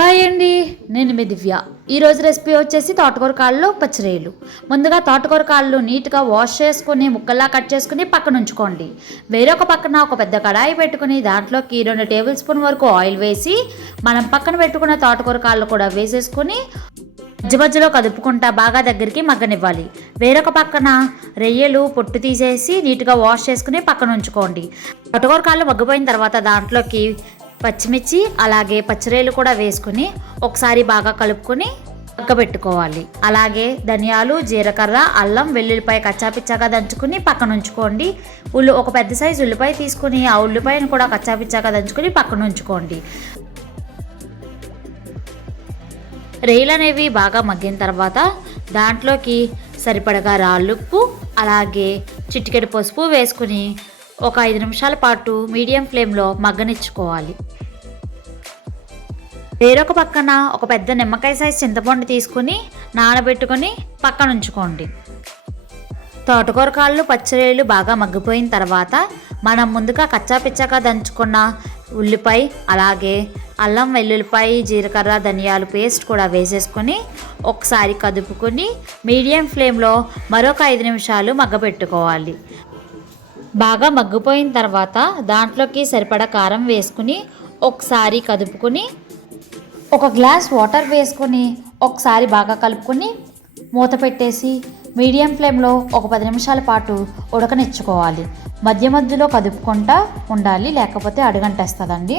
Hi అండి నేను మీ దివ్య. ఈరోజు రెసిపీ వచ్చేసి తోటకూర కాళ్ళు పచ్చిరేలు. ముందుగా తోటకూర కాళ్ళు నీట్గా వాష్ చేసుకుని ముక్కల్లా కట్ చేసుకుని పక్కన ఉంచుకోండి. వేరొక పక్కన ఒక పెద్ద కడాయి పెట్టుకుని దాంట్లోకి రెండు టేబుల్ స్పూన్ వరకు ఆయిల్ వేసి మనం పక్కన పెట్టుకున్న తోటకూర కాళ్ళు కూడా వేసేసుకొని మధ్య మధ్యలో కదుపుకుంటా బాగా దగ్గరికి మగ్గనివ్వాలి. వేరొక పక్కన రొయ్యలు పొట్టు తీసేసి నీట్గా వాష్ చేసుకుని పక్కన ఉంచుకోండి. తోటకూర కాళ్ళు మగ్గిపోయిన తర్వాత దాంట్లోకి పచ్చిమిర్చి అలాగే పచ్చిరేలు కూడా వేసుకుని ఒకసారి బాగా కలుపుకొని పెట్టుకోవాలి అలాగే ధనియాలు జీలకర్ర అల్లం వెల్లుల్లిపాయ కచ్చాపిచ్చాగా దంచుకుని పక్కన ఉంచుకోండి ఉల్లి ఒక పెద్ద సైజు ఉల్లిపాయ తీసుకుని ఆ ఉల్లిపాయను కూడా కచ్చాపిచ్చాగా దంచుకుని పక్కన ఉంచుకోండి రేలు అనేవి బాగా మగ్గిన తర్వాత దాంట్లోకి సరిపడగా రాళ్ళుప్పు అలాగే చిటికెడు పసుపు వేసుకుని ఒక ఐదు నిమిషాల పాటు మీడియం ఫ్లేమ్లో మగ్గనిచ్చుకోవాలి. వేరొక పక్కన ఒక పెద్ద నిమ్మకాయ సైజ్ చింతపండు తీసుకుని నానబెట్టుకొని పక్కన ఉంచుకోండి. తోటకూర కాళ్ళు పచ్చిరేలు బాగా మగ్గిపోయిన తర్వాత మనం ముందుగా కచ్చా పిచ్చాగా దంచుకున్న ఉల్లిపాయ అలాగే అల్లం వెల్లుల్లిపాయ జీలకర్ర ధనియాలు పేస్ట్ కూడా వేసేసుకొని ఒకసారి కదుపుకొని మీడియం ఫ్లేమ్లో మరొక ఐదు నిమిషాలు మగ్గపెట్టుకోవాలి. బాగా మగ్గిపోయిన తర్వాత దాంట్లోకి సరిపడా కారం వేసుకుని ఒకసారి కదుపుకొని ఒక గ్లాస్ వాటర్ వేసుకొని ఒకసారి బాగా కలుపుకొని మూత పెట్టేసి మీడియం ఫ్లేమ్లో ఒక పది నిమిషాల పాటు ఉడకనిచ్చుకోవాలి. మధ్య మధ్యలో కదుపుకుంటా ఉండాలి లేకపోతే అడుగంటేస్తుందండి.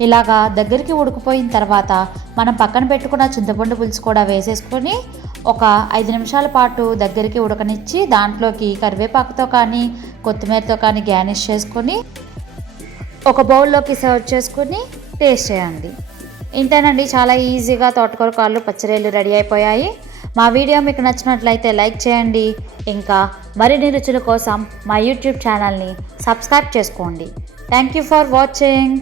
ఇలాగా దగ్గరికి ఉడికిపోయిన తర్వాత మనం పక్కన పెట్టుకున్న చింతపండు పులుసు కూడా వేసేసుకొని ఒక ఐదు నిమిషాల పాటు దగ్గరికి ఉడకనిచ్చి దాంట్లోకి కరివేపాకుతో కానీ కొత్తిమీరతో కానీ గ్యానిష్ చేసుకొని ఒక బౌల్లోకి సర్వ్ చేసుకుని టేస్ట్ చేయండి. ఇంతేనండి చాలా ఈజీగా తోటకూర కాళ్ళు పచ్చరేలు రెడీ అయిపోయాయి. మా వీడియో మీకు నచ్చినట్లయితే లైక్ చేయండి. ఇంకా మరిన్ని రుచుల కోసం మా యూట్యూబ్ ఛానల్ని సబ్స్క్రైబ్ చేసుకోండి. Thank you for watching.